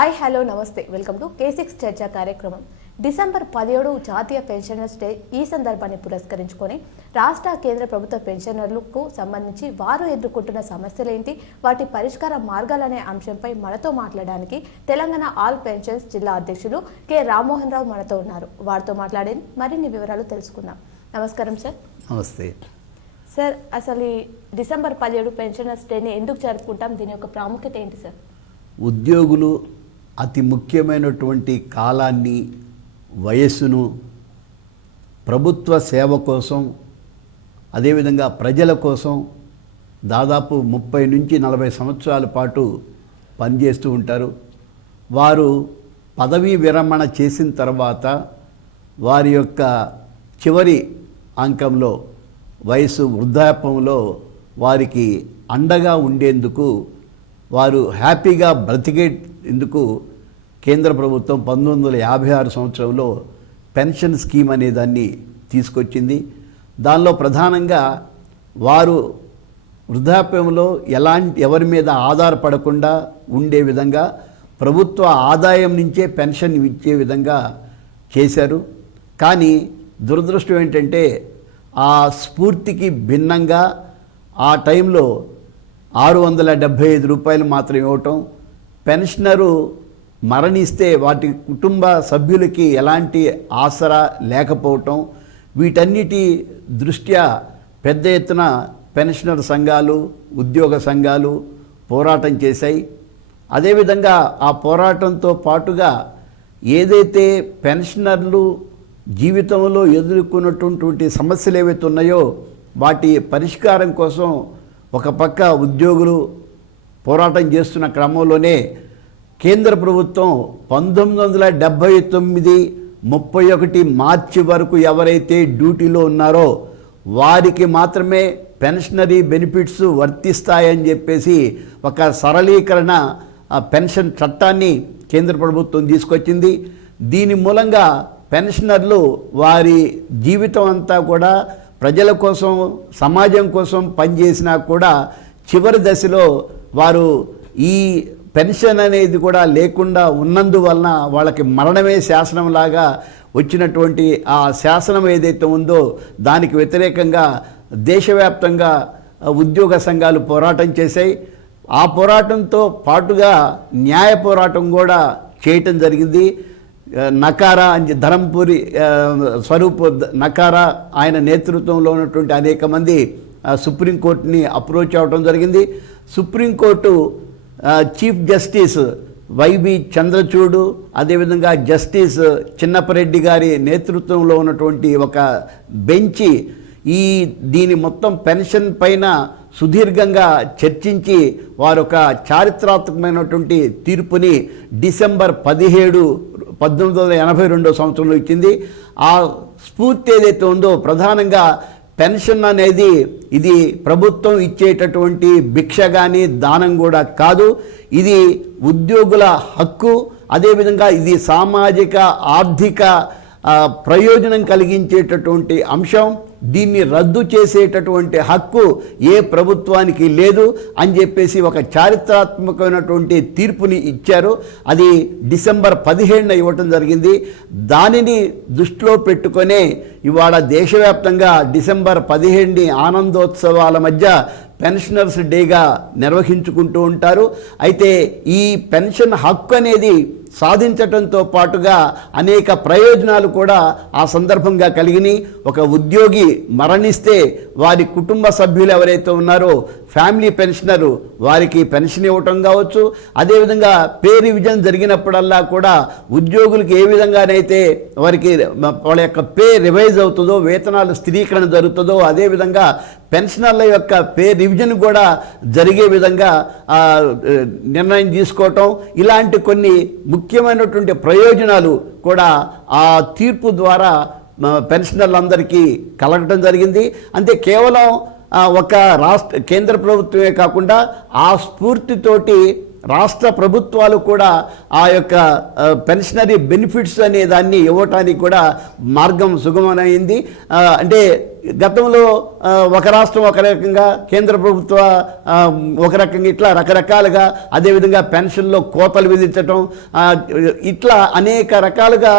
Hi hello నమస్తే. Welcome to K six చర్చా కార్యక్రమం. డిసెంబర్ పదిహేడు జాతీయ పెన్షనర్స్ డే ఈ సందర్భాన్ని పురస్కరించుకొని రాష్ట్ర కేంద్ర ప్రభుత్వ పెన్షనర్లకు సంబంధించి వారు ఎదుర్కొంటున్న సమస్యలేంటి? వాటి పరిష్కార మార్గాలనే అంశంపై మనతో మాట్లాడడానికి తెలంగాణ ఆల్ పెన్షన్స్ జిల్లా అధ్యక్షులు కె. రామ్మోహన్ రావు మనతో ఉన్నారు. వారితో మాట్లాడే మరిన్ని వివరాలు తెలుసుకుందాం. నమస్కారం సార్. నమస్తే. సార్ అసలు ఈ డిసెంబర్ పదిహేడు పెన్షనర్స్ డేని ఎందుకు జరుపుకుంటాం? దీని యొక్క ప్రాముఖ్యత ఏంటి సార్? ఉద్యోగులు అతి ముఖ్యమైనటువంటి కాలాన్ని వయస్సును ప్రభుత్వ సేవ కోసం అదేవిధంగా ప్రజల కోసం దాదాపు ముప్పై నుంచి నలభై సంవత్సరాల పాటు పనిచేస్తూ ఉంటారు. వారు పదవీ విరమణ చేసిన తర్వాత వారి యొక్క చివరి అంకంలో వయసు వృద్ధాప్యంలో వారికి అండగా ఉండేందుకు వారు హ్యాపీగా బ్రతికేందుకు కేంద్ర ప్రభుత్వం పంతొమ్మిది వందల యాభై ఆరు సంవత్సరంలో పెన్షన్ స్కీమ్ అనే దాన్ని తీసుకొచ్చింది. దానిలో ప్రధానంగా వారు వృద్ధాప్యంలో ఎలాంటి ఎవరి మీద ఆధారపడకుండా ఉండే విధంగా ప్రభుత్వ ఆదాయం నుంచే పెన్షన్ ఇచ్చే విధంగా చేశారు. కానీ దురదృష్టం ఏంటంటే ఆ స్ఫూర్తికి భిన్నంగా ఆ టైంలో ఆరు వందల డెబ్భై ఐదు రూపాయలు మాత్రం ఇవ్వటం పెన్షనరు మరణిస్తే వాటి కుటుంబ సభ్యులకి ఎలాంటి ఆసరా లేకపోవటం వీటన్నిటి దృష్ట్యా పెద్ద ఎత్తున పెన్షనర్ సంఘాలు ఉద్యోగ సంఘాలు పోరాటం చేశాయి. అదేవిధంగా ఆ పోరాటంతో పాటుగా ఏదైతే పెన్షనర్లు జీవితంలో ఎదుర్కొన్నటువంటి సమస్యలు ఏవైతే ఉన్నాయో వాటి పరిష్కారం కోసం ఒక పక్క ఉద్యోగులు పోరాటం చేస్తున్న క్రమంలోనే కేంద్ర ప్రభుత్వం పంతొమ్మిది వందల డెబ్భై తొమ్మిది ముప్పై ఒకటి మార్చి వరకు ఎవరైతే డ్యూటీలో ఉన్నారో వారికి మాత్రమే పెన్షనరీ బెనిఫిట్స్ వర్తిస్తాయని చెప్పేసి ఒక సరళీకరణ ఆ పెన్షన్ చట్టాన్ని కేంద్ర ప్రభుత్వం తీసుకొచ్చింది. దీని మూలంగా పెన్షనర్లు వారి జీవితం అంతా కూడా ప్రజల కోసం సమాజం కోసం పనిచేసినా కూడా చివరి దశలో వారు ఈ పెన్షన్ అనేది కూడా లేకుండా ఉన్నందువలన వాళ్ళకి మరణమే శాసనంలాగా వచ్చినటువంటి ఆ శాసనం ఏదైతే ఉందో దానికి వ్యతిరేకంగా దేశవ్యాప్తంగా ఉద్యోగ సంఘాలు పోరాటం చేశాయి. ఆ పోరాటంతో పాటుగా న్యాయ పోరాటం కూడా చేయటం జరిగింది. నకారా అని ధరంపూరి స్వరూప్ నకారా ఆయన నేతృత్వంలో ఉన్నటువంటి అనేక మంది సుప్రీంకోర్టుని అప్రోచ్ అవ్వడం జరిగింది. Supreme court chief justice Y B Chandrachud అదేవిధంగా జస్టిస్ చిన్నపరెడ్డి గారి నేతృత్వంలో ఉన్నటువంటి ఒక బెంచి ఈ దీని మొత్తం పెన్షన్ పైన సుదీర్ఘంగా చర్చించి వారు ఒక చారిత్రాత్మకమైనటువంటి తీర్పుని డిసెంబర్ పదిహేడు పద్దెనిమిది వందల ఎనభై రెండో సంవత్సరంలో ఇచ్చింది. ఆ స్ఫూర్తి ఏదైతే ఉందో ప్రధానంగా పెన్షన్ అనేది ఇది ప్రభుత్వం ఇచ్చేటటువంటి భిక్ష కానీ దానం కూడా కాదు. ఇది ఉద్యోగుల హక్కు. అదేవిధంగా ఇది సామాజిక ఆర్థిక ప్రయోజనం కలిగించేటటువంటి అంశం. దీన్ని రద్దు చేసేటటువంటి హక్కు ఏ ప్రభుత్వానికి లేదు అని చెప్పేసి ఒక చారిత్రాత్మకమైనటువంటి తీర్పుని ఇచ్చారు. అది డిసెంబర్ పదిహేడున ఇవ్వటం జరిగింది. దానిని దృష్టిలో పెట్టుకొనే ఇవాళ దేశవ్యాప్తంగా డిసెంబర్ పదిహేడుని ఆనందోత్సవాల మధ్య పెన్షనర్స్ డేగా నిర్వహించుకుంటూ ఉంటారు. అయితే ఈ పెన్షన్ హక్కు అనేది సాధించటంతో పాటుగా అనేక ప్రయోజనాలు కూడా ఆ సందర్భంగా కలిగినాయి ఒక ఉద్యోగి మరణిస్తే వారి కుటుంబ సభ్యులు ఎవరైతే ఉన్నారో ఫ్యామిలీ పెన్షనరు వారికి పెన్షన్ ఇవ్వటం కావచ్చు. అదేవిధంగా పే రివిజన్ జరిగినప్పుడల్లా కూడా ఉద్యోగులకు ఏ విధంగానైతే వారికి వాళ్ళ యొక్క పే రివైజ్ అవుతుందో వేతనాలు స్థిరీకరణ జరుగుతుందో అదేవిధంగా పెన్షనర్ల యొక్క పే రివిజన్ కూడా జరిగే విధంగా నిర్ణయం తీసుకోవటం. ఇలాంటి కొన్ని ముఖ్యమైనటువంటి ప్రయోజనాలు కూడా ఆ తీర్పు ద్వారా పెన్షనర్లందరికీ కలగటం జరిగింది. అంతే కేవలం ఒక రాష్ట్ర కేంద్ర ప్రభుత్వమే కాకుండా ఆ స్ఫూర్తితోటి రాష్ట్ర ప్రభుత్వాలు కూడా ఆ యొక్క పెన్షనరీ బెనిఫిట్స్ అనే దాన్ని ఇవ్వటానికి కూడా మార్గం సుగమమైంది. అంటే గతంలో ఒక రాష్ట్రం ఒక రకంగా కేంద్ర ప్రభుత్వ ఒక రకంగా ఇట్లా రకరకాలుగా అదేవిధంగా పెన్షన్లో కోతలు విధించటం ఇట్లా అనేక రకాలుగా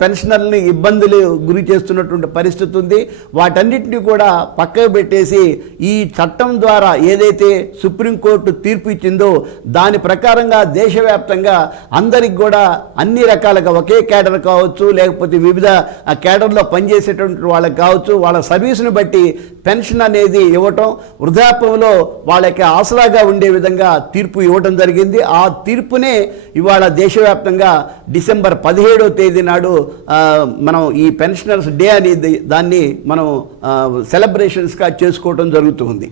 పెన్షనర్ని ఇబ్బందులు గురి చేస్తున్నటువంటి పరిస్థితి ఉంది. వాటన్నిటిని కూడా పక్కకు పెట్టేసి ఈ చట్టం ద్వారా ఏదైతే సుప్రీంకోర్టు తీర్పు ఇచ్చిందో దాని ప్రకారంగా దేశవ్యాప్తంగా అందరికి కూడా అన్ని రకాలుగా ఒకే కేడర్ కావచ్చు లేకపోతే వివిధ కేడర్లో పనిచేసేటువంటి వాళ్ళకి కావచ్చు వాళ్ళ సర్వీసును బట్టి పెన్షన్ అనేది ఇవ్వటం వృద్ధాప్యంలో వాళ్ళకి ఆసరాగా ఉండే విధంగా తీర్పు ఇవ్వటం జరిగింది. ఆ తీర్పునే ఇవాళ దేశవ్యాప్తంగా డిసెంబర్ పదిహేడవ తేదీ నాడు మనం ఈ పెన్షనర్స్ డే అనేది దాన్ని మనం సెలబ్రేషన్స్గా చేసుకోవటం జరుగుతుంది.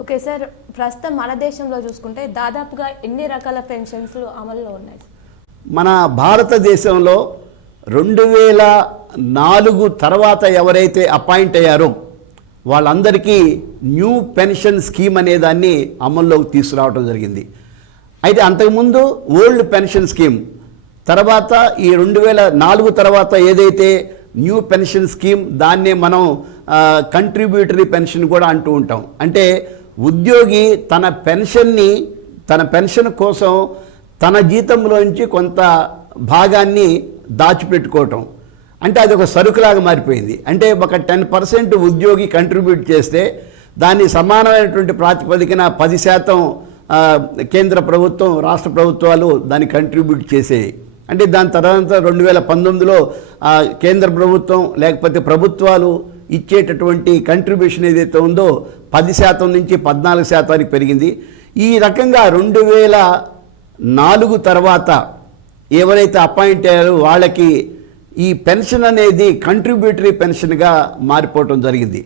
ఓకే సార్ ప్రస్తుతం మన దేశంలో చూసుకుంటే దాదాపుగా ఎన్ని రకాల పెన్షన్స్ అమల్లో ఉన్నాయి? మన భారతదేశంలో రెండు వేల నాలుగు తర్వాత ఎవరైతే అపాయింట్ అయ్యారో వాళ్ళందరికీ న్యూ పెన్షన్ స్కీమ్ అనే దాన్ని అమల్లోకి తీసుకురావడం జరిగింది. అయితే అంతకుముందు ఓల్డ్ పెన్షన్ స్కీమ్ తర్వాత ఈ రెండు వేల నాలుగు తర్వాత ఏదైతే న్యూ పెన్షన్ స్కీమ్ దాన్నే మనం కంట్రిబ్యూటరీ పెన్షన్ కూడా అంటూ ఉంటాం. అంటే ఉద్యోగి తన పెన్షన్ని తన పెన్షన్ కోసం తన జీతంలోంచి కొంత భాగాన్ని దాచిపెట్టుకోవటం. అంటే అది ఒక సరుకులాగా మారిపోయింది. అంటే ఒక టెన్ పర్సెంట్ ఉద్యోగి కంట్రిబ్యూట్ చేస్తే దాన్ని సమానమైనటువంటి ప్రాతిపదికన పది శాతం కేంద్ర ప్రభుత్వం రాష్ట్ర ప్రభుత్వాలు దాన్ని కంట్రిబ్యూట్ చేసేవి అంటే దాని తర్వాత రెండు వేల పంతొమ్మిదిలో కేంద్ర ప్రభుత్వం లేకపోతే ప్రభుత్వాలు ఇచ్చేటటువంటి కంట్రిబ్యూషన్ ఏదైతే ఉందో పది శాతం నుంచి పద్నాలుగు శాతానికి పెరిగింది. ఈ రకంగా రెండు వేల నాలుగు తర్వాత ఎవరైతే అపాయింట్ అయ్యారో వాళ్ళకి ఈ పెన్షన్ అనేది కంట్రిబ్యూటరీ పెన్షన్గా మారిపోవటం జరిగింది.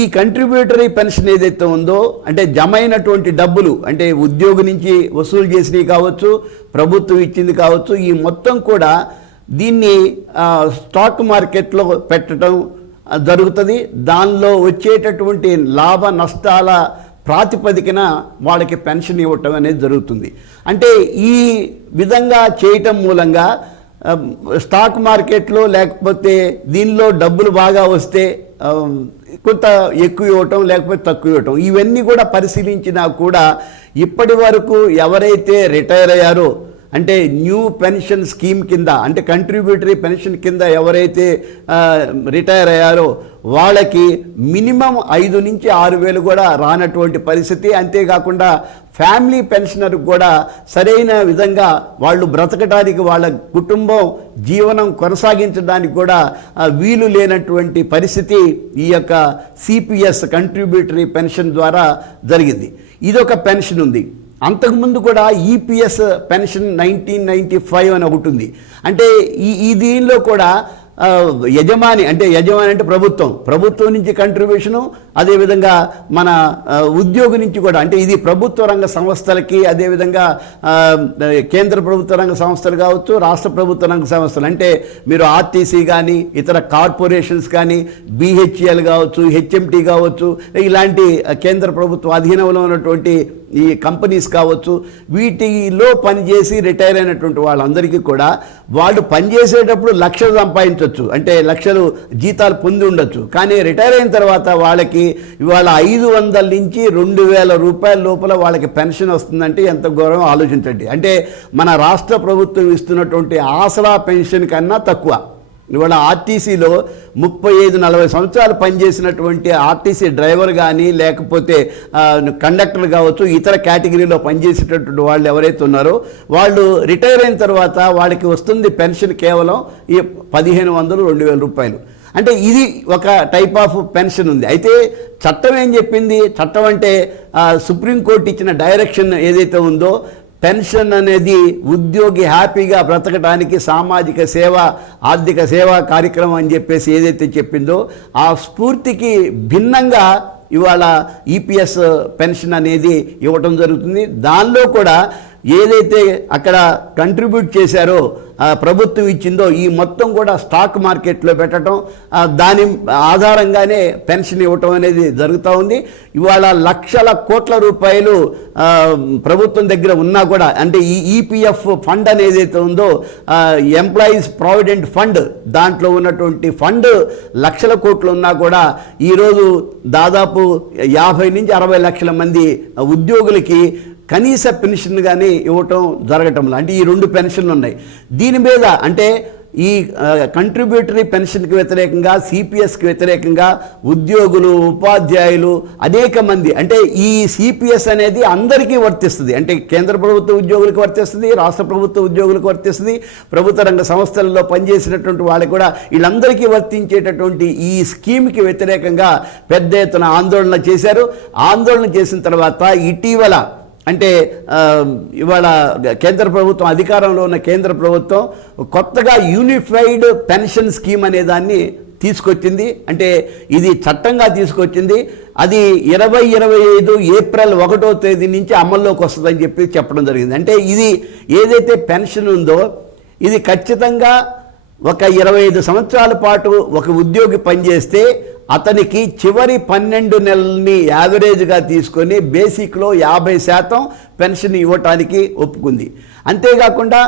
ఈ కంట్రిబ్యూటరీ పెన్షన్ ఏదైతే ఉందో అంటే జమ అయినటువంటి డబ్బులు అంటే ఉద్యోగి నుంచి వసూలు చేసినవి కావచ్చు ప్రభుత్వం ఇచ్చింది కావచ్చు ఈ మొత్తం కూడా దీన్ని స్టాక్ మార్కెట్లో పెట్టడం జరుగుతుంది. దానిలో వచ్చేటటువంటి లాభ నష్టాల ప్రాతిపదికన వాళ్ళకి పెన్షన్ ఇవ్వటం అనేది జరుగుతుంది. అంటే ఈ విధంగా చేయటం మూలంగా స్టాక్ మార్కెట్లో లేకపోతే దీనిలో డబ్బులు బాగా వస్తే కొంత ఎక్కువ ఇవ్వటం లేకపోతే తక్కువ ఇవ్వటం ఇవన్నీ కూడా పరిశీలించినా కూడా ఇప్పటి వరకు ఎవరైతే రిటైర్ అయ్యారో అంటే న్యూ పెన్షన్ స్కీమ్ కింద అంటే కంట్రిబ్యూటరీ పెన్షన్ కింద ఎవరైతే రిటైర్ అయ్యారో వాళ్ళకి మినిమం ఐదు నుంచి ఆరు వేలు కూడా రానటువంటి పరిస్థితి. అంతేకాకుండా ఫ్యామిలీ పెన్షనర్ కూడా సరైన విధంగా వాళ్ళు బ్రతకడానికి వాళ్ళ కుటుంబం జీవనం కొనసాగించడానికి కూడా వీలు లేనటువంటి పరిస్థితి ఈ యొక్క సిపిఎస్ కంట్రిబ్యూటరీ పెన్షన్ ద్వారా జరిగింది. ఇదొక పెన్షన్ ఉంది. అంతకుముందు కూడా EPS pension nineteen ninety five అని ఒకటి ఉంది. అంటే ఈ ఈ దీనిలో కూడా యజమాని అంటే యజమాని అంటే ప్రభుత్వం. ప్రభుత్వం నుంచి కంట్రిబ్యూషను అదేవిధంగా మన ఉద్యోగి నుంచి కూడా అంటే ఇది ప్రభుత్వ రంగ సంస్థలకి అదేవిధంగా కేంద్ర ప్రభుత్వ రంగ సంస్థలు కావచ్చు రాష్ట్ర ప్రభుత్వ రంగ సంస్థలు అంటే మీరు ఆర్టీసీ కానీ ఇతర కార్పొరేషన్స్ కానీ బీహెచ్ఎల్ కావచ్చు హెచ్ఎంటీ కావచ్చు ఇలాంటి కేంద్ర ప్రభుత్వ అధీనంలో ఉన్నటువంటి ఈ కంపెనీస్ కావచ్చు వీటిలో పనిచేసి రిటైర్ అయినటువంటి వాళ్ళందరికీ కూడా వాళ్ళు పనిచేసేటప్పుడు లక్షలు సంపాదించవచ్చు అంటే లక్షలు జీతాలు పొంది ఉండొచ్చు కానీ రిటైర్ అయిన తర్వాత వాళ్ళకి ఇవాళ ఐదు వందల నుంచి రెండు వేల రూపాయల లోపల వాళ్ళకి పెన్షన్ వస్తుందంటే ఎంత గౌరవం ఆలోచించండి. అంటే మన రాష్ట్ర ప్రభుత్వం ఇస్తున్నటువంటి ఆసరా పెన్షన్ కన్నా తక్కువ. ఇవాళ ఆర్టీసీలో ముప్పై ఐదు నలభై సంవత్సరాలు పనిచేసినటువంటి ఆర్టీసీ డ్రైవర్ కానీ లేకపోతే కండక్టర్ కావచ్చు ఇతర కేటగిరీలో పనిచేసేటటువంటి వాళ్ళు ఎవరైతే ఉన్నారో వాళ్ళు రిటైర్ అయిన తర్వాత వాళ్ళకి వస్తుంది పెన్షన్ కేవలం ఈ పదిహేను వందలు రెండు వేల రూపాయలు. అంటే ఇది ఒక టైప్ ఆఫ్ పెన్షన్ ఉంది. అయితే చట్టం ఏం చెప్పింది? చట్టం అంటే సుప్రీంకోర్టు ఇచ్చిన డైరెక్షన్ ఏదైతే ఉందో పెన్షన్ అనేది ఉద్యోగి హ్యాపీగా బ్రతకడానికి సామాజిక సేవ ఆర్థిక సేవా కార్యక్రమం అని చెప్పేసి ఏదైతే చెప్పిందో ఆ స్ఫూర్తికి భిన్నంగా ఇవాళ ఈపీఎస్ పెన్షన్ అనేది ఇవ్వటం జరుగుతుంది. దానిలో కూడా ఏదైతే అక్కడ కంట్రిబ్యూట్ చేశారో ప్రభుత్వం ఇచ్చిందో ఈ మొత్తం కూడా స్టాక్ మార్కెట్లో పెట్టడం దాని ఆధారంగానే పెన్షన్ ఇవ్వటం అనేది జరుగుతూ ఉంది. ఇవాళ లక్షల కోట్ల రూపాయలు ప్రభుత్వం దగ్గర ఉన్నా కూడా అంటే ఈ ఈపీఎఫ్ ఫండ్ అనేది అయితే ఉందో ఎంప్లాయీస్ ప్రావిడెంట్ ఫండ్ దాంట్లో ఉన్నటువంటి ఫండ్ లక్షల కోట్లు ఉన్నా కూడా ఈరోజు దాదాపు యాభై నుంచి అరవై లక్షల మంది ఉద్యోగులకి కనీస పెన్షన్ కానీ ఇవ్వటం జరగటం అంటే ఈ రెండు పెన్షన్లు ఉన్నాయి దీని మీద అంటే ఈ కంట్రిబ్యూటరీ పెన్షన్కి వ్యతిరేకంగా సిపిఎస్కి వ్యతిరేకంగా ఉద్యోగులు ఉపాధ్యాయులు అనేక మంది అంటే ఈ సిపిఎస్ అనేది అందరికీ వర్తిస్తుంది. అంటే కేంద్ర ప్రభుత్వ ఉద్యోగులకు వర్తిస్తుంది రాష్ట్ర ప్రభుత్వ ఉద్యోగులకు వర్తిస్తుంది ప్రభుత్వ రంగ సంస్థలలో పనిచేసినటువంటి వాళ్ళకి కూడా వీళ్ళందరికీ వర్తించేటటువంటి ఈ స్కీమ్కి వ్యతిరేకంగా పెద్ద ఎత్తున ఆందోళన చేశారు. ఆందోళన చేసిన తర్వాత ఇటీవల అంటే ఇవాళ కేంద్ర ప్రభుత్వం అధికారంలో ఉన్న కేంద్ర ప్రభుత్వం కొత్తగా యూనిఫైడ్ పెన్షన్ స్కీమ్ అనే దాన్ని తీసుకొచ్చింది. అంటే ఇది చట్టంగా తీసుకొచ్చింది. అది ఇరవై ఇరవై ఐదు ఏప్రిల్ ఒకటో తేదీ నుంచి అమల్లోకి వస్తుందని చెప్పి చెప్పడం జరిగింది. అంటే ఇది ఏదైతే పెన్షన్ ఉందో ఇది ఖచ్చితంగా ఒక ఇరవై ఐదు సంవత్సరాల పాటు ఒక ఉద్యోగి పనిచేస్తే అతనికి చివరి పన్నెండు నెలల్ని యావరేజ్గా తీసుకొని బేసిక్లో యాభై శాతం పెన్షన్ ఇవ్వటానికి ఒప్పుకుంది. అంతేకాకుండా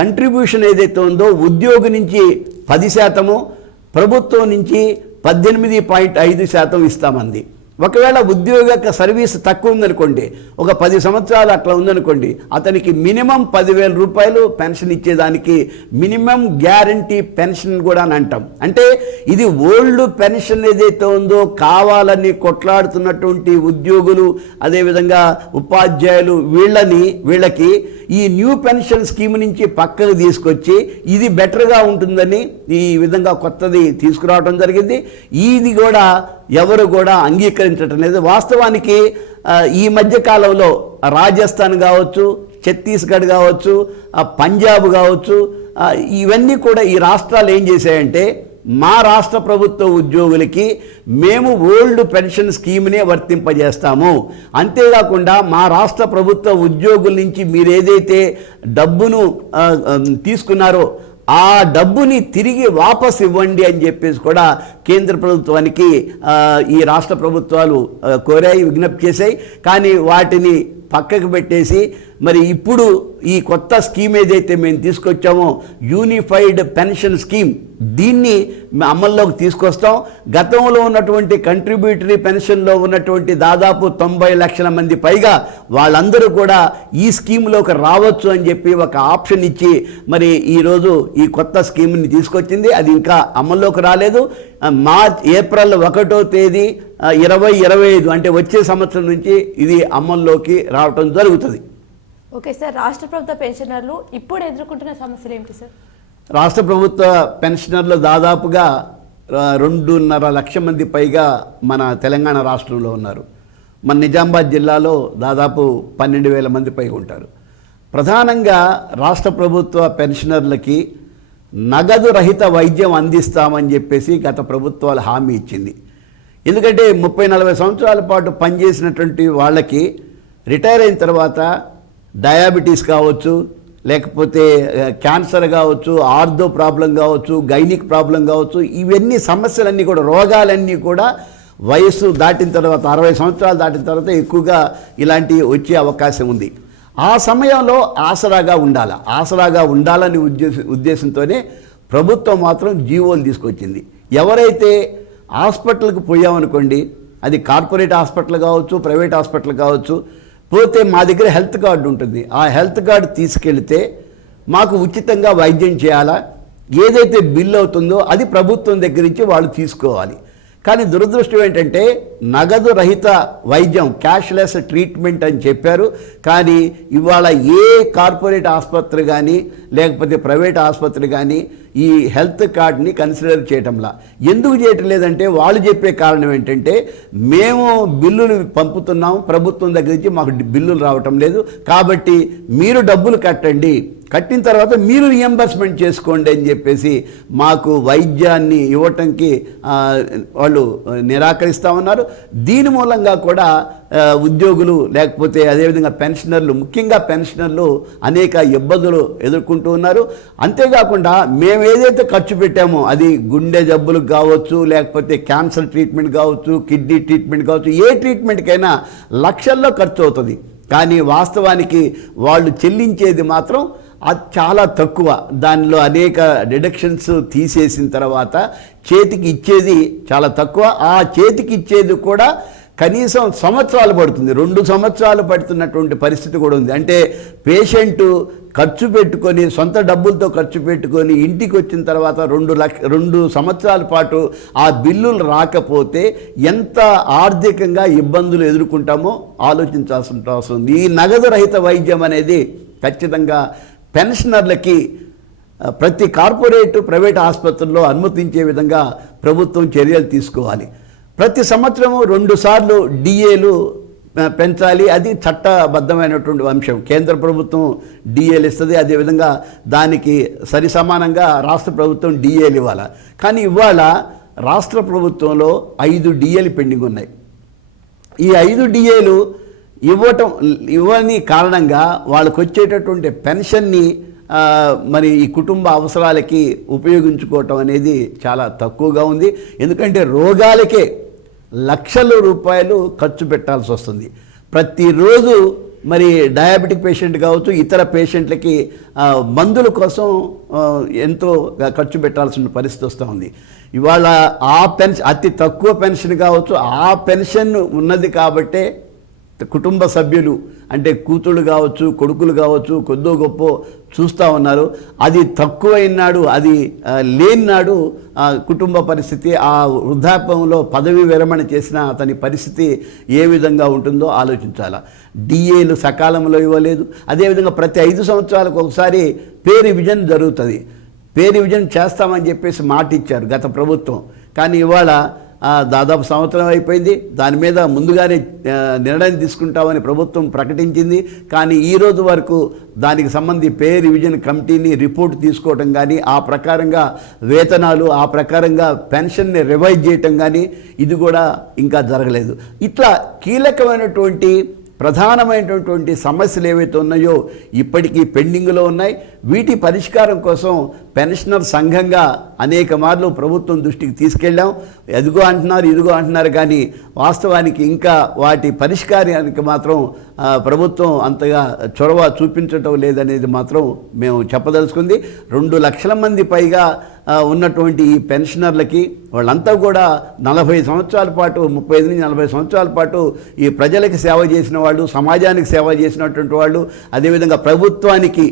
కంట్రిబ్యూషన్ ఏదైతే ఉందో ఉద్యోగి నుంచి పది శాతము ప్రభుత్వం నుంచి పద్దెనిమిది పాయింట్ ఐదు శాతం ఇస్తామంది. ఒకవేళ ఉద్యోగ సర్వీస్ తక్కువ ఉందనుకోండి ఒక పది సంవత్సరాలు అట్లా ఉందనుకోండి అతనికి మినిమం పదివేల రూపాయలు పెన్షన్ ఇచ్చేదానికి మినిమం గ్యారంటీ పెన్షన్ కూడా అని అంటాం. అంటే ఇది ఓల్డ్ పెన్షన్ ఏదైతే ఉందో కావాలని కొట్లాడుతున్నటువంటి ఉద్యోగులు అదేవిధంగా ఉపాధ్యాయులు వీళ్ళని వీళ్ళకి ఈ న్యూ పెన్షన్ స్కీమ్ నుంచి పక్కకు తీసుకొచ్చి ఇది బెటర్గా ఉంటుందని ఈ విధంగా కొత్తది తీసుకురావడం జరిగింది. ఇది కూడా ఎవరు కూడా అంగీకరించటం లేదు. వాస్తవానికి ఈ మధ్య కాలంలో రాజస్థాన్ కావచ్చు ఛత్తీస్గఢ్ కావచ్చు పంజాబ్ కావచ్చు ఇవన్నీ కూడా ఈ రాష్ట్రాలు ఏం చేశాయంటే మా రాష్ట్ర ప్రభుత్వ ఉద్యోగులకి మేము ఓల్డ్ పెన్షన్ స్కీమ్నే వర్తింపజేస్తాము. అంతేకాకుండా మా రాష్ట్ర ప్రభుత్వ ఉద్యోగుల నుంచి మీరు ఏదైతే డబ్బును తీసుకున్నారో ఆ డబ్బుని తిరిగి వాపస్ ఇవ్వండి అని చెప్పేసి కూడా కేంద్ర ప్రభుత్వానికి ఈ రాష్ట్ర ప్రభుత్వాలు కోరాయి విజ్ఞప్తి చేశాయి. కానీ వాటిని పక్కకు పెట్టేసి మరి ఇప్పుడు ఈ కొత్త స్కీమ్ ఏదైతే మేము తీసుకొచ్చామో యూనిఫైడ్ పెన్షన్ స్కీమ్ దీన్ని అమల్లోకి తీసుకొస్తాం. గతంలో ఉన్నటువంటి కంట్రిబ్యూటరీ పెన్షన్లో ఉన్నటువంటి దాదాపు తొంభై లక్షల మంది పైగా వాళ్ళందరూ కూడా ఈ స్కీమ్లోకి రావచ్చు అని చెప్పి ఒక ఆప్షన్ ఇచ్చి మరి ఈరోజు ఈ కొత్త స్కీమ్ని తీసుకొచ్చింది. అది ఇంకా అమల్లోకి రాలేదు. మార్చ్ ఏప్రిల్ ఒకటో తేదీ ఇరవై ఇరవై ఐదు అంటే వచ్చే సంవత్సరం నుంచి ఇది అమల్లోకి రావటం జరుగుతుంది. ఓకే సార్ రాష్ట్ర ప్రభుత్వ పెన్షనర్లు ఇప్పుడు ఎదుర్కొంటున్న సమస్యలు ఏమిటి సార్? రాష్ట్ర ప్రభుత్వ పెన్షనర్లు దాదాపుగా రెండున్నర లక్ష మంది పైగా మన తెలంగాణ రాష్ట్రంలో ఉన్నారు. మన నిజామాబాద్ జిల్లాలో దాదాపు పన్నెండు వేల మంది పైగా ఉంటారు. ప్రధానంగా రాష్ట్ర ప్రభుత్వ పెన్షనర్లకి నగదు రహిత వైద్యం అందిస్తామని చెప్పేసి గత ప్రభుత్వాలు హామీ ఇచ్చింది. ఎందుకంటే ముప్పై నలభై సంవత్సరాల పాటు పనిచేసినటువంటి వాళ్ళకి రిటైర్ అయిన తర్వాత డయాబెటీస్ కావచ్చు లేకపోతే క్యాన్సర్ కావచ్చు ఆర్థో ప్రాబ్లం కావచ్చు గైనిక్ ప్రాబ్లం కావచ్చు ఇవన్నీ సమస్యలన్నీ కూడా రోగాలన్నీ కూడా వయస్సు దాటిన తర్వాత అరవై సంవత్సరాలు దాటిన తర్వాత ఎక్కువగా ఇలాంటివి వచ్చే అవకాశం ఉంది. ఆ సమయంలో ఆసరాగా ఉండాలి? ఆసరాగా ఉండాలని ఉద్దేశ ఉద్దేశంతోనే ప్రభుత్వం మాత్రం జీవోలు తీసుకొచ్చింది. ఎవరైతే హాస్పిటల్కి పోయామనుకోండి అది కార్పొరేట్ హాస్పిటల్ కావచ్చు ప్రైవేట్ హాస్పిటల్ కావచ్చు పోతే మా దగ్గర హెల్త్ కార్డు ఉంటుంది. ఆ హెల్త్ కార్డు తీసుకెళ్తే మాకు ఉచితంగా వైద్యం చేయాలా? ఏదైతే బిల్ అవుతుందో అది ప్రభుత్వం దగ్గర నుంచి వాళ్ళు తీసుకోవాలి. కానీ దురదృష్టం ఏంటంటే నగదు రహిత వైద్యం క్యాష్లెస్ ట్రీట్మెంట్ అని చెప్పారు. కానీ ఇవాళ ఏ కార్పొరేట్ ఆసుపత్రి కానీ లేకపోతే ప్రైవేట్ ఆసుపత్రి కానీ ఈ హెల్త్ కార్డ్ని కన్సిడర్ చేయటంలా. ఎందుకు చేయటం లేదంటే వాళ్ళు చెప్పే కారణం ఏంటంటే మేము బిల్లులు పంపుతున్నాం ప్రభుత్వం దగ్గర నుంచి మాకు బిల్లులు రావటం లేదు. కాబట్టి మీరు డబ్బులు కట్టండి కట్టిన తర్వాత మీరు రియంబర్స్మెంట్ చేసుకోండి అని చెప్పేసి మాకు వైద్యాన్ని ఇవ్వటానికి వాళ్ళు నిరాకరిస్తూ ఉన్నారు. దీని మూలంగా కూడా ఉద్యోగులు లేకపోతే అదేవిధంగా పెన్షనర్లు ముఖ్యంగా పెన్షనర్లు అనేక ఇబ్బందులు ఎదుర్కొంటూ ఉన్నారు. అంతేకాకుండా మేము ఏదైతే ఖర్చు పెట్టామో అది గుండె జబ్బులకు కావచ్చు లేకపోతే క్యాన్సర్ ట్రీట్మెంట్ కావచ్చు కిడ్నీ ట్రీట్మెంట్ కావచ్చు ఏ ట్రీట్మెంట్కైనా లక్షల్లో ఖర్చు అవుతుంది. కానీ వాస్తవానికి వాళ్ళు చెల్లించేది మాత్రం అది చాలా తక్కువ. దానిలో అనేక డిడక్షన్స్ తీసేసిన తర్వాత చేతికి ఇచ్చేది చాలా తక్కువ. ఆ చేతికి ఇచ్చేది కూడా కనీసం సంవత్సరాలు పడుతుంది. రెండు సంవత్సరాలు పడుతున్నటువంటి పరిస్థితి కూడా ఉంది. అంటే పేషెంటు ఖర్చు పెట్టుకొని సొంత డబ్బులతో ఖర్చు పెట్టుకొని ఇంటికి వచ్చిన తర్వాత రెండు లక్ష రెండు సంవత్సరాల పాటు ఆ బిల్లులు రాకపోతే ఎంత ఆర్థికంగా ఇబ్బందులు ఎదుర్కొంటామో ఆలోచించాల్సిన అవసరం ఉంది. ఈ నగదు రహిత వైద్యం అనేది ఖచ్చితంగా పెన్షనర్లకి ప్రతి కార్పొరేట్ ప్రైవేట్ ఆసుపత్రుల్లో అనుమతించే విధంగా ప్రభుత్వం చర్యలు తీసుకోవాలి. ప్రతి సంవత్సరము రెండుసార్లు డిఏలు పెంచాలి. అది చట్టబద్ధమైనటువంటి అంశం. కేంద్ర ప్రభుత్వం డిఏలు ఇస్తుంది. అదేవిధంగా దానికి సరి సమానంగా రాష్ట్ర ప్రభుత్వం డిఏలు ఇవ్వాలి. కానీ ఇవాళ రాష్ట్ర ప్రభుత్వంలో ఐదు డిఏలు పెండింగ్ ఉన్నాయి ఈ ఐదు డిఏలు ఇవ్వటం ఇవ్వని కారణంగా వాళ్ళకు వచ్చేటటువంటి పెన్షన్ని మరి ఈ కుటుంబ అవసరాలకి ఉపయోగించుకోవటం అనేది చాలా తక్కువగా ఉంది. ఎందుకంటే రోగాలకే లక్షల రూపాయలు ఖర్చు పెట్టాల్సి వస్తుంది. ప్రతిరోజు మరి డయాబెటిక్ పేషెంట్ కావచ్చు ఇతర పేషెంట్లకి మందుల కోసం ఎంతో ఖర్చు పెట్టాల్సిన పరిస్థితి వస్తూ ఉంది. ఇవాళ ఆ పెన్షన్ అతి తక్కువ పెన్షన్ కావచ్చు ఆ పెన్షన్ ఉన్నది కాబట్టే కుటుంబ సభ్యులు అంటే కూతుళ్ళు కావచ్చు కొడుకులు కావచ్చు కొద్దో గొప్ప చూస్తూ ఉన్నారు. అది తక్కువైనాడు అది లేనినాడు కుటుంబ పరిస్థితి ఆ వృద్ధాప్యంలో పదవి విరమణ చేసిన అతని పరిస్థితి ఏ విధంగా ఉంటుందో ఆలోచించాలి. డిఏలు సకాలంలో ఇవ్వలేదు. అదేవిధంగా ప్రతి ఐదు సంవత్సరాలకు ఒకసారి పే రివిజన్ జరుగుతుంది. పే రివిజన్ చేస్తామని చెప్పేసి మాట ఇచ్చారు గత ప్రభుత్వం. కానీ ఇవాళ దాదాపు సంవత్సరం అయిపోయింది. దాని మీద ముందుగానే నిర్ణయం తీసుకుంటామని ప్రభుత్వం ప్రకటించింది. కానీ ఈ రోజు వరకు దానికి సంబంధి పే రివిజన్ కమిటీని రిపోర్ట్ తీసుకోవటం కానీ ఆ ప్రకారంగా వేతనాలు ఆ ప్రకారంగా పెన్షన్ని రివైజ్ చేయటం కానీ ఇది కూడా ఇంకా జరగలేదు. ఇట్లా కీలకమైనటువంటి ప్రధానమైనటువంటి సమస్యలు ఏవైతే ఉన్నాయో ఇప్పటికీ పెండింగ్లో ఉన్నాయి. వీటి పరిష్కారం కోసం పెన్షనర్ సంఘంగా అనేక మార్లు ప్రభుత్వం దృష్టికి తీసుకెళ్ళాం. ఎదుగో అంటున్నారు ఇదిగో అంటున్నారు కానీ వాస్తవానికి ఇంకా వాటి పరిష్కారానికి మాత్రం ప్రభుత్వం అంతగా చొరవ చూపించటం లేదనేది మాత్రం మేము చెప్పదలుచుకుంది. రెండు లక్షల మంది పైగా ఉన్నటువంటి ఈ పెన్షనర్లకి వాళ్ళంతా కూడా నలభై సంవత్సరాల పాటు ముప్పై ఐదు నుంచి నలభై సంవత్సరాల పాటు ఈ ప్రజలకు సేవ చేసిన వాళ్ళు సమాజానికి సేవ చేసినటువంటి వాళ్ళు అదేవిధంగా ప్రభుత్వానికి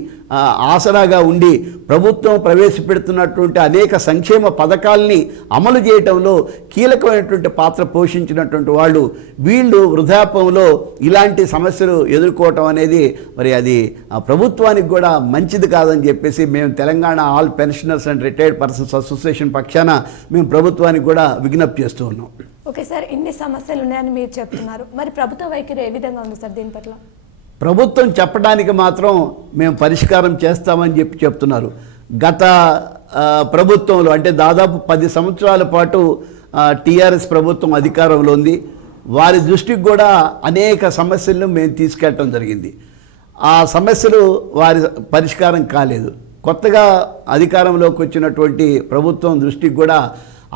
ఆసరాగా ఉండి ప్రభుత్వం ప్రవేశపెడుతున్నటువంటి అనేక సంక్షేమ పథకాల్ని అమలు చేయటంలో కీలకమైనటువంటి పాత్ర పోషించినటువంటి వాళ్ళు వీళ్ళు వృద్ధాప్యంలో ఇలాంటి సమస్యలు ఎదుర్కోవటం అనేది మరి అది ఆ ప్రభుత్వానికి కూడా మంచిది కాదని చెప్పేసి మేము Telangana all pensioners and retired persons association పక్షాన మేము ప్రభుత్వానికి కూడా విజ్ఞప్తి చేస్తూ ఉన్నాం. ఓకే సార్ ఇన్ని సమస్యలు ఉన్నాయని మీరు చెప్తున్నారు. మరి ప్రభుత్వ వైఖరి ఏ విధంగా ఉంది సార్ దీని పట్ల? ప్రభుత్వం చెప్పడానికి మాత్రం మేము పరిష్కారం చేస్తామని చెప్పి చెప్తున్నారు. గత ప్రభుత్వంలో అంటే దాదాపు పది సంవత్సరాల పాటు టీఆర్ఎస్ ప్రభుత్వం అధికారంలో ఉంది. వారి దృష్టికి కూడా అనేక సమస్యలను మేము తీసుకెళ్ళటం జరిగింది. ఆ సమస్యలు వారి పరిష్కారం కాలేదు. కొత్తగా అధికారంలోకి వచ్చినటువంటి ప్రభుత్వం దృష్టికి కూడా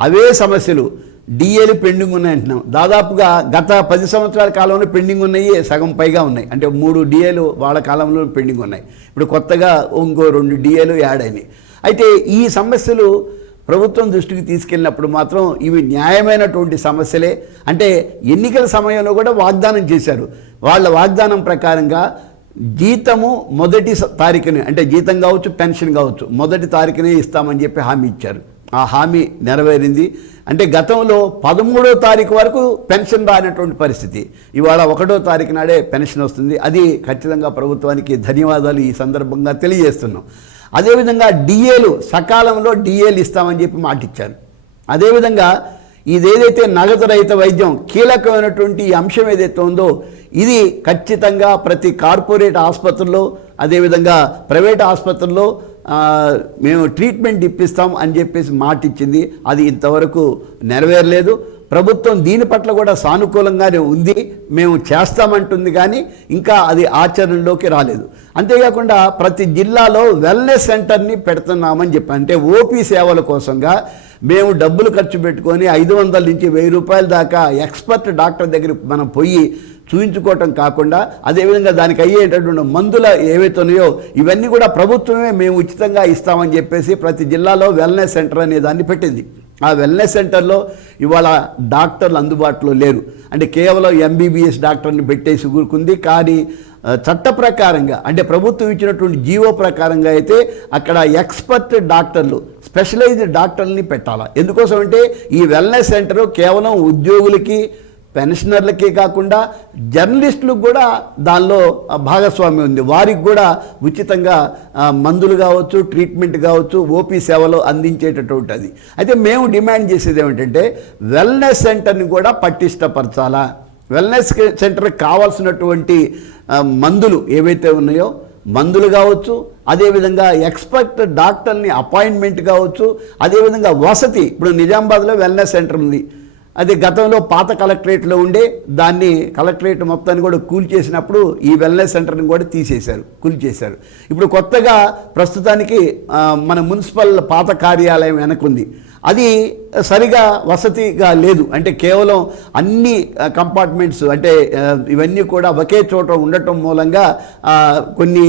అవే సమస్యలు డిఏలు పెండింగ్ ఉన్నాయి అంటున్నాం. దాదాపుగా గత పది సంవత్సరాల కాలంలో పెండింగ్ ఉన్నాయి సగం పైగా ఉన్నాయి. అంటే మూడు డిఏలు వాళ్ళ కాలంలో పెండింగ్ ఉన్నాయి. ఇప్పుడు కొత్తగా ఇంకో రెండు డిఏలు యాడ్ అయినాయి. అయితే ఈ సమస్యలు ప్రభుత్వం దృష్టికి తీసుకెళ్ళినప్పుడు మాత్రం ఇవి న్యాయమైనటువంటి సమస్యలే. అంటే ఎన్నికల సమయంలో కూడా వాగ్దానం చేశారు. వాళ్ళ వాగ్దానం ప్రకారంగా జీతము మొదటి తారీఖునే అంటే జీతం కావచ్చు పెన్షన్ కావచ్చు మొదటి తారీఖునే ఇస్తామని చెప్పి హామీ ఇచ్చారు. ఆ హామీ నెరవేరింది. అంటే గతంలో పదమూడో తారీఖు వరకు పెన్షన్ రానటువంటి పరిస్థితి. ఇవాళ ఒకటో తారీఖు నాడే పెన్షన్ వస్తుంది. అది ఖచ్చితంగా ప్రభుత్వానికి ధన్యవాదాలు ఈ సందర్భంగా తెలియజేస్తున్నాం. అదేవిధంగా డిఏలు సకాలంలో డిఏలు ఇస్తామని చెప్పి మాటిచ్చారు. అదేవిధంగా ఇదేదైతే నగదు రహిత వైద్యం కీలకమైనటువంటి అంశం ఏదైతే ఉందో ఇది ఖచ్చితంగా ప్రతి కార్పొరేట్ ఆసుపత్రుల్లో అదేవిధంగా ప్రైవేట్ ఆసుపత్రుల్లో మేము ట్రీట్మెంట్ ఇప్పిస్తాం అని చెప్పేసి మాట ఇచ్చింది అది ఇంతవరకు నెరవేరలేదు. ప్రభుత్వం దీని పట్ల కూడా సానుకూలంగానే ఉంది. మేము చేస్తామంటుంది కానీ ఇంకా అది ఆచరణలోకి రాలేదు. అంతేకాకుండా ప్రతి జిల్లాలో వెల్నెస్ సెంటర్ని పెడుతున్నామని చెప్పి అంటే ఓపీ సేవల కోసంగా మేము డబ్బులు ఖర్చు పెట్టుకొని ఐదు వందల నుంచి వెయ్యి రూపాయల దాకా ఎక్స్పర్ట్ డాక్టర్ దగ్గర మనం పోయి చూయించుకోవటం కాకుండా అదేవిధంగా దానికి అయ్యేటటువంటి మందుల ఏవైతే ఉన్నాయో ఇవన్నీ కూడా ప్రభుత్వమే మేము ఉచితంగా ఇస్తామని చెప్పేసి ప్రతి జిల్లాలో వెల్నెస్ సెంటర్ అనే దాన్ని పెట్టింది. ఆ వెల్నెస్ సెంటర్లో ఇవాళ డాక్టర్లు అందుబాటులో లేరు. అంటే కేవలం ఎంబీబీఎస్ డాక్టర్ని పెట్టేసి ఊరుకుంది. కానీ చట్ట ప్రకారంగా అంటే ప్రభుత్వం ఇచ్చినటువంటి జీవో ప్రకారంగా అయితే అక్కడ ఎక్స్పర్ట్ డాక్టర్లు స్పెషలైజ్డ్ డాక్టర్ని పెట్టాలా. ఎందుకోసం అంటే ఈ వెల్నెస్ సెంటర్ కేవలం ఉద్యోగులకి పెన్షనర్లకే కాకుండా జర్నలిస్టులకు కూడా దానిలో భాగస్వామ్యం ఉంది. వారికి కూడా ఉచితంగా మందులు కావచ్చు ట్రీట్మెంట్ కావచ్చు ఓపీ సేవలు అందించేటటువంటి అది. అయితే మేము డిమాండ్ చేసేది ఏమిటంటే వెల్నెస్ సెంటర్ని కూడా పటిష్టపరచాలా. వెల్నెస్ సెంటర్కి కావాల్సినటువంటి మందులు ఏవైతే ఉన్నాయో మందులు కావచ్చు అదేవిధంగా ఎక్స్పర్ట్ డాక్టర్ని అపాయింట్మెంట్ కావచ్చు అదేవిధంగా వసతి ఇప్పుడు నిజామాబాద్లో వెల్నెస్ సెంటర్ ఉంది. అది గతంలో పాత కలెక్టరేట్లో ఉండే దాన్ని కలెక్టరేట్ మొత్తాన్ని కూడా కూల్చేసినప్పుడు ఈ వెల్నెస్ సెంటర్ని కూడా తీసేశారు కూల్చేశారు ఇప్పుడు కొత్తగా ప్రస్తుతానికి మన మున్సిపల్ పాత కార్యాలయం వెనకుంది. అది సరిగా వసతిగా లేదు. అంటే కేవలం అన్ని కంపార్ట్మెంట్స్ అంటే ఇవన్నీ కూడా ఒకే చోట ఉండటం మూలంగా కొన్ని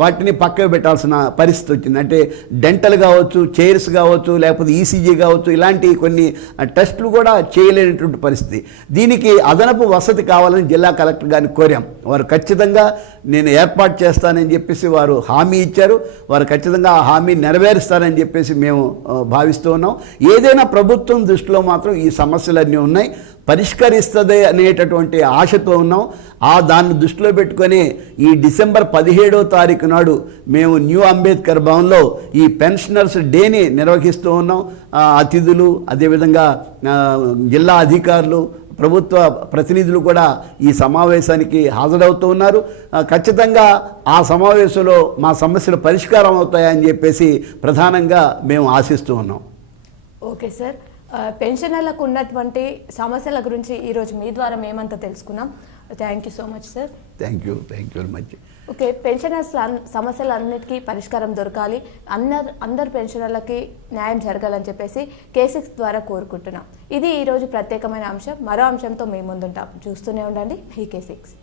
వాటిని పక్కకు పెట్టాల్సిన పరిస్థితి వచ్చింది. అంటే డెంటల్ కావచ్చు చైర్స్ కావచ్చు లేకపోతే ఈసీజీ కావచ్చు ఇలాంటి కొన్ని టెస్టులు కూడా చేయలేనటువంటి పరిస్థితి. దీనికి అదనపు వసతి కావాలని జిల్లా కలెక్టర్ గారిని కోరాం. వారు ఖచ్చితంగా నేను ఏర్పాటు చేస్తానని చెప్పేసి వారు హామీ ఇచ్చారు. వారు ఖచ్చితంగా ఆ హామీ నెరవేరుస్తారని చెప్పేసి మేము భావిస్తూ ఉన్నాం. ఏదైనా ప్రభుత్వం దృష్టిలో మాత్రం ఈ సమస్యలన్నీ ఉన్నాయి. పరిష్కరిస్తుంది అనేటటువంటి ఆశతో ఉన్నాం. ఆ దాన్ని దృష్టిలో పెట్టుకొని ఈ డిసెంబర్ పదిహేడో తారీఖు నాడు మేము న్యూ అంబేద్కర్ భవన్లో ఈ పెన్షనర్స్ డేని నిర్వహిస్తూ ఉన్నాం. అతిథులు అదేవిధంగా జిల్లా అధికారులు ప్రభుత్వ ప్రతినిధులు కూడా ఈ సమావేశానికి హాజరవుతూ ఉన్నారు. ఖచ్చితంగా ఆ సమావేశంలో మా సమస్యలు పరిష్కారం అవుతాయని చెప్పేసి ప్రధానంగా మేము ఆశిస్తూ ఉన్నాం. Okay sir. పెన్షనర్లకు ఉన్నటువంటి సమస్యల గురించి ఈరోజు మీ ద్వారా మేమంతా తెలుసుకున్నాం. Thank you so much sir. Thank you thank you very much okay pensioners సమస్యలన్నిటికీ పరిష్కారం దొరకాలి. అందరు అందరు పెన్షనర్లకి న్యాయం జరగాలని చెప్పేసి కేసిక్స్ ద్వారా కోరుకుంటున్నాం. ఇది ఈరోజు ప్రత్యేకమైన అంశం. మరో అంశంతో మేము ముందుంటాం. చూస్తూనే ఉండండి. మీ కేసిక్స్